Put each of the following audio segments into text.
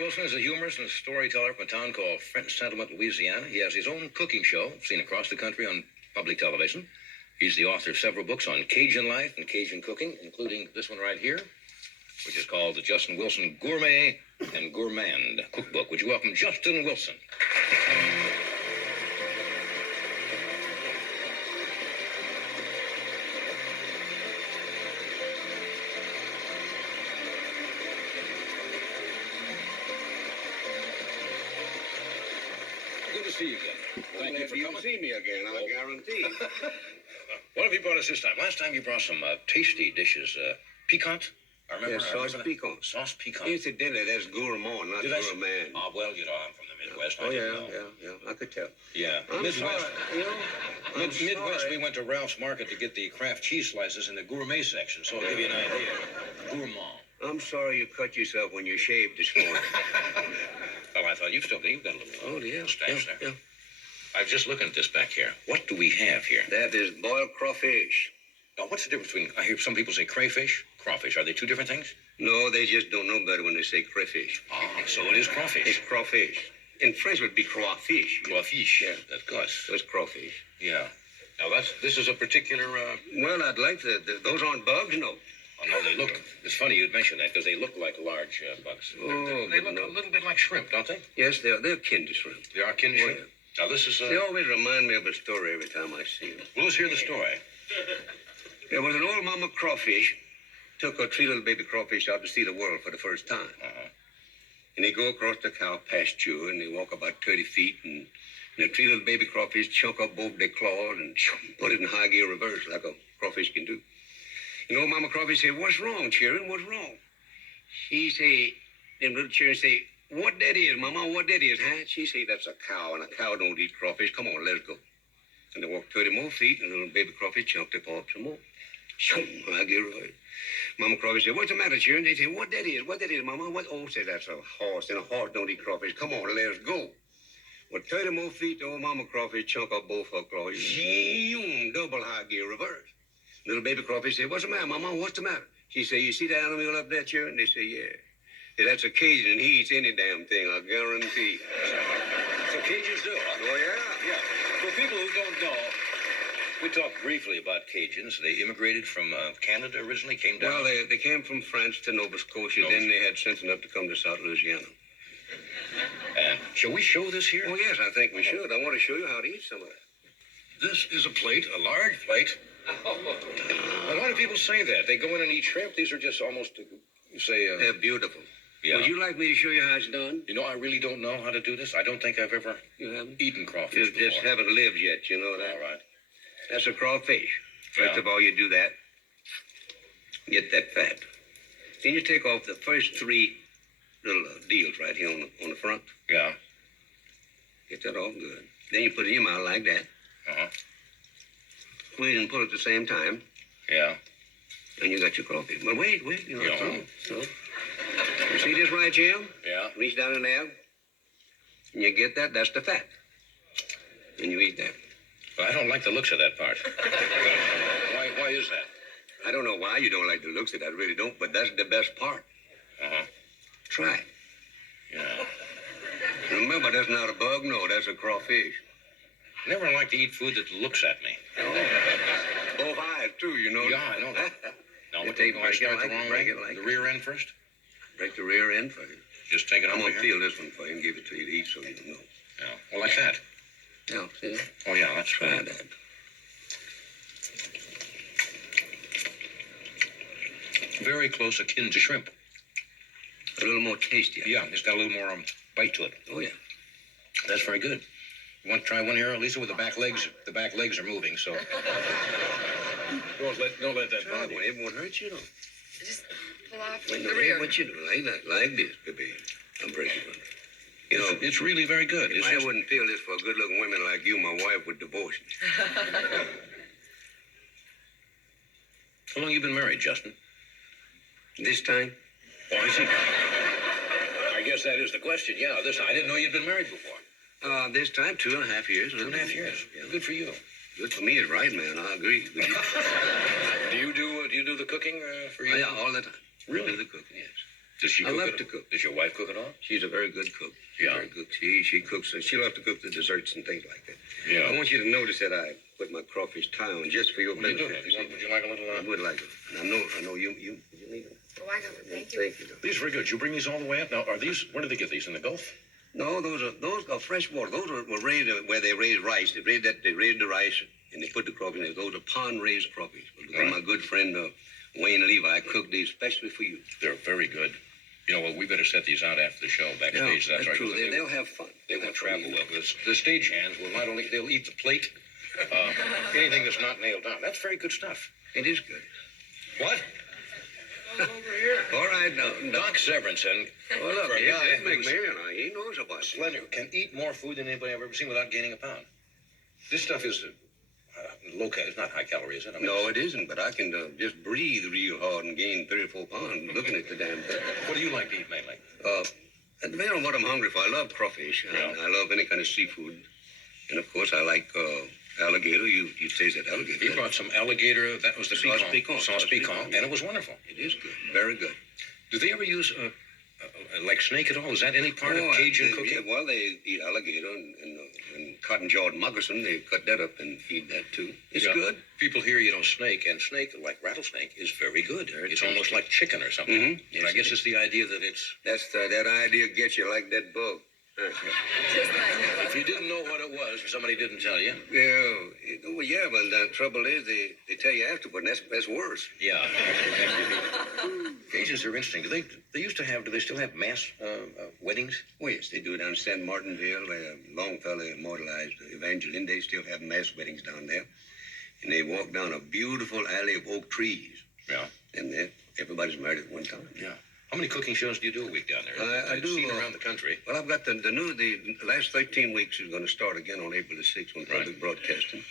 Wilson is a humorist and storyteller from a town called French Settlement, Louisiana. He has his own cooking show, seen across the country on public television. He's the author of several books on Cajun life and Cajun cooking, including this one right here, which is called the Justin Wilson Gourmet and Gourmand Cookbook. Would you welcome Justin Wilson? Good to see you again. Thank you for coming. See me again, I guarantee. What have you brought us this time? Last time you brought some tasty dishes. Piquant? I remember. Yes, sauce piquant. Sauce piquant. Incidentally, that's gourmand, not gourmand. Oh, well, you know, I'm from the Midwest. Oh, yeah, I could tell. Yeah. I'm Midwest. sorry, you know, Midwest, we went to Ralph's Market to get the Kraft cheese slices in the gourmet section, so I'll give you an idea. Gourmand. I'm sorry you cut yourself when you shaved this morning. Oh, I thought you've got a little stash there. Yeah. I was just looking at this back here. What do we have here? That is boiled crawfish. Now, what's the difference between, I hear some people say crayfish, crawfish. Are they two different things? No, they just don't know better when they say crayfish. Ah, so it is crawfish. It's crawfish. In French, it would be crawfish. Crawfish, Yeah. of course. So it's crawfish. Yeah. Now, this is a particular, Well, I'd like those aren't bugs, no. Oh, no, they look, it's funny you'd mention that because they look like large bugs. Oh, they look a little bit like shrimp, don't they? Yes, they're kin to shrimp. They are kin to shrimp. Yeah. Now, this is, They always remind me of a story every time I see them. well, let's hear the story. There was an old mama crawfish, took her three little baby crawfish out to see the world for the first time. Uh-huh. And they go across the cow pasture, and they walk about 30 feet, and the three little baby crawfish chunk up both their claws and put it in high gear reverse like a crawfish can do. And old mama crawfish said, "What's wrong, children? What's wrong?" She say, them little children say, "What that is, mama, what that is, huh?" She say, "That's a cow, and a cow don't eat crawfish. Come on, let's go." And they walked 30 more feet, and the little baby crawfish chunked their paw up some more. I get right. Mama crawfish said, "What's the matter, children?" They said, "What that is, mama? What?" "Oh," said, "That's a horse, and a horse don't eat crawfish. Come on, let's go." Well, 30 more feet, the old mama crawfish chunk up both her claws. Zoom, double high gear reverse. Little baby crawfish said, "What's the matter, mama? What's the matter?" She said, "You see that animal up there, children?" They say, "Yeah." Say, "That's a Cajun, and he eats any damn thing, I guarantee." So Cajuns do, huh? Oh, yeah? Yeah. For people who don't know, we talked briefly about Cajuns. They immigrated from Canada originally, came down. Well, they came from France to Nova Scotia. Then they had sense enough to come to South Louisiana. And shall we show this here? Oh, yes, I think we should. I want to show you how to eat some of that. This is a plate, a large plate. A lot of people say that. They go in and eat shrimp. These are just almost, They're beautiful. Yeah. Would you like me to show you how it's done? You know, I really don't know how to do this. I don't think I've ever You haven't? eaten crawfish You just before. haven't lived yet, you know that? All right. That's a crawfish. First Yeah. of all, you do that. Get that fat. Then you take off the first three little deals right here on the front. Yeah. Get that off good. Then you put it in your mouth like that. Uh-huh. Squeeze and pull at the same time. Yeah. And you got your crawfish. But wait, you know, Yeah. so. You see this right here? Yeah. Reach down in there. And you get that, that's the fat. And you eat that. Well, I don't like the looks of that part. Why is that? I don't know why you don't like the looks of that. I really don't, but that's the best part. Uh-huh. Try it. Yeah. Remember, that's not a bug, no, that's a crawfish. Never like to eat food that looks at me. Both eyes, too, you know. Yeah, I know that. Now, what take do I start the wrong way? like The rear end first? Break the rear end for you. Just take it I'm over going to here? peel this one for you and give it to you to eat so you know. Yeah. Well, like that. Now, see? Oh, yeah, that's Try right. that. Very close akin to shrimp. A little more tasty. Yeah, it's got a little more bite to it. Oh, yeah. That's very good. You want to try one here, Lisa, with the back legs? The back legs are moving, so. Don't let that Try bother one. you. It won't hurt you, though. Just pull off Wait, the no, rear. what you do? Like this, baby. I'm breaking one. You know, It's really very good. if It's I just- wouldn't feel this for good-looking women like you, my wife would divorce me. How long you been married, Justin? This time? Oh, I see. I guess that is the question. Yeah, I didn't know you'd been married before. This time, 2.5 years. 2.5 years. Yeah. Good for you. Good for me is right, man. I agree with you. Do you do the cooking for you? Oh, yeah, all the time. Really? Do the cooking, yes. Does she I cook? love to cook. Does your wife cook at all? She's a very good cook. Yeah. Very good. She cooks. She loves to cook the desserts and things like that. Yeah. I want you to notice that I put my crawfish tie on just for your What do you do? benefit. Would you like a little? I would like it. And I know you need it. Oh, I got it. Thank you. Thank you. These are very good. You bring these all the way up. Now, are these? Where do they get these? In the Gulf? No, those are fresh water. Those were raised where they raise rice. They raised the rice and they put the crawfish in there. Those are pond raised crawfish. Right. My good friend Wayne Levi cooked these especially for you. They're very good. You know, well, we better set these out after the show backstage. Yeah, that's right. true. They'll have fun. They won't travel well. The stage hands will not only they'll eat the plate, anything that's not nailed down. That's very good stuff. It is good. What? Over here. All right, now. Doc Severinsen, Well, look, for a yeah, guy that makes who's he knows about it. slender, can eat more food than anybody I've ever seen without gaining a pound. This stuff is low cal. It's not high calorie, is it? I mean, No, it isn't, but I can just breathe real hard and gain 3 or 4 pounds looking at the damn thing. What do you like to eat mainly? It depends on what I'm hungry for. I love crawfish, and Yeah. I love any kind of seafood. And, of course, I like alligator. You tasted alligator. He brought some alligator. That was the Sauce piquant. piquant. Sauce Sauce piquant, piquant. and it was wonderful. It is good. Very good. Do they ever use like snake at all? Is that any part of Cajun cooking? Yeah, well, they eat alligator and cotton-jawed moccasin. They cut that up and feed that, too. It's Yeah. good. People hear, snake, and snake, like rattlesnake, is very good. Very It's tasty. almost like chicken or something. Mhm. But Yes, I guess it it's the idea that it's... That idea gets you like that bug. Just like If you didn't know what it was, or somebody didn't tell you... Yeah, but the trouble is they tell you afterward, and that's worse. Yeah. Cajuns are interesting. Do they still have mass weddings? Oh, yes, they do down in San Martinville. Longfellow immortalized Evangeline. They still have mass weddings down there. And they walk down a beautiful alley of oak trees. Yeah. And everybody's married at one time. Yeah. How many cooking shows do you do a week down there? I I've do, seen around the country. Well, I've got the last 13 weeks is going to start again on April the 6th on public broadcasting.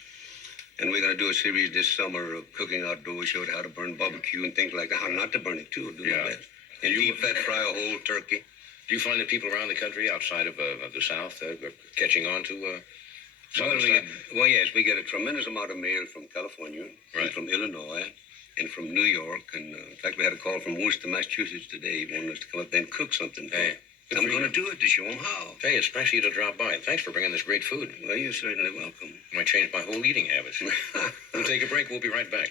And we're going to do a series this summer of cooking outdoors, show how to burn barbecue and things like that. How not to burn it, too. Do my best. And deep fat fry a whole turkey. Do you find that people around the country, outside of the South, are catching on to some Well, of the stuff? yes, we get a tremendous amount of mail from California, Right. and from Illinois, and from New York. And in fact, we had a call from Worcester, Massachusetts today. He wanted us to come up there and cook something. Hey, good I'm for going to you. do it to show them how. Hey, it's nice of you to drop by. Thanks for bringing this great food. Well, you're certainly welcome. Might change my whole eating habits. We'll take a break. We'll be right back.